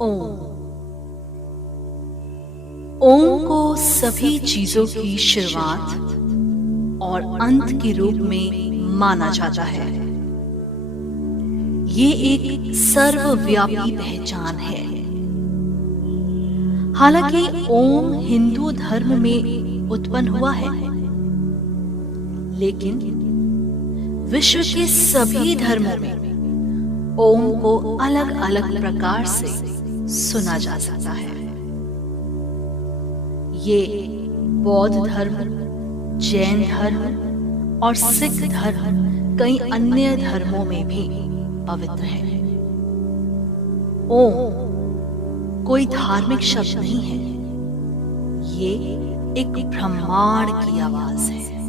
ओम। ओम को सभी चीजों की शुरुआत और अंत के रूप में माना जाता है। ये एक सर्वव्यापी पहचान है। हालांकि ओम हिंदू धर्म में उत्पन्न हुआ है, लेकिन विश्व के सभी धर्मों में ओम को अलग अलग प्रकार से सुना जा सकता है। ये बौद्ध धर्म, जैन धर्म और सिख धर्म, कई अन्य धर्मों में भी पवित्र है। ओम कोई धार्मिक शब्द नहीं है, ये एक ब्रह्मांड की आवाज है।